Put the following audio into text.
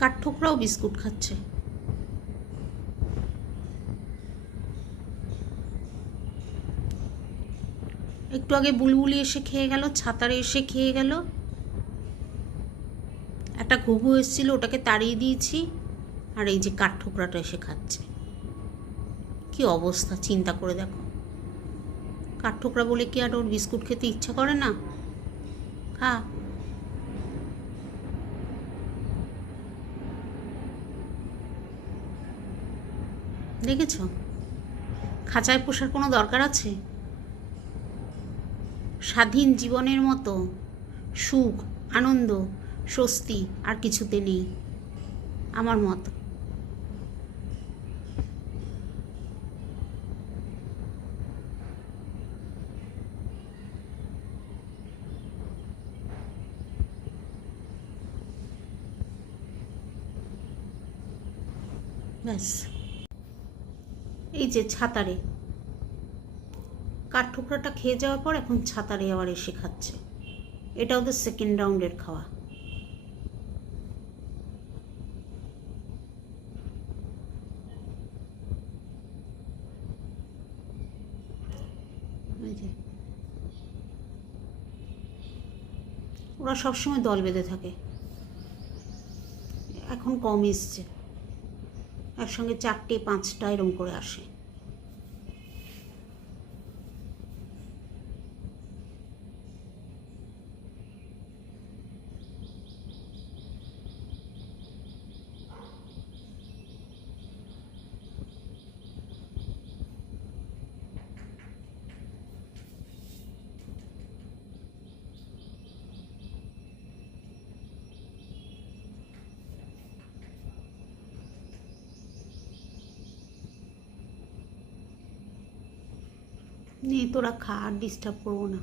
কাঠঠোকরাও biscuit খাচ্ছে। একটু আগে বুলবুলি এসে খেয়ে গেল, ছাতারে এসে খেয়ে গেল, একটা ঘুঘু এসেছিল ওটাকে তাড়িয়ে দিয়েছি, আর এই যে কাঠঠোকরাটা এসে খাচ্ছে। কি অবস্থা চিন্তা করে দেখো। কাঠঠোকরা বলে কি আর ওর বিস্কুট খেতে ইচ্ছা করে না? খা। দেখেছ, খাঁচায় পোষার কোনো দরকার আছে? স্বাধীন জীবনের মতো সুখ, আনন্দ, স্বস্তি আর কিছুতে নেই আমার মত। ব্যাস, এই যে ছাতারে কাঠঠোকরাটা খেয়ে যাওয়ার পর এখন ছাতারে আবার এসে খাচ্ছে। এটা ওদের সেকেন্ড রাউন্ডের খাওয়া। ওরা সবসময় দল বেঁধে থাকে, এখন কম এসছে, একসঙ্গে 4টে 5টা এরম করে আসে। নে তোরা খা, আর ডিস্টার্ব করবো না।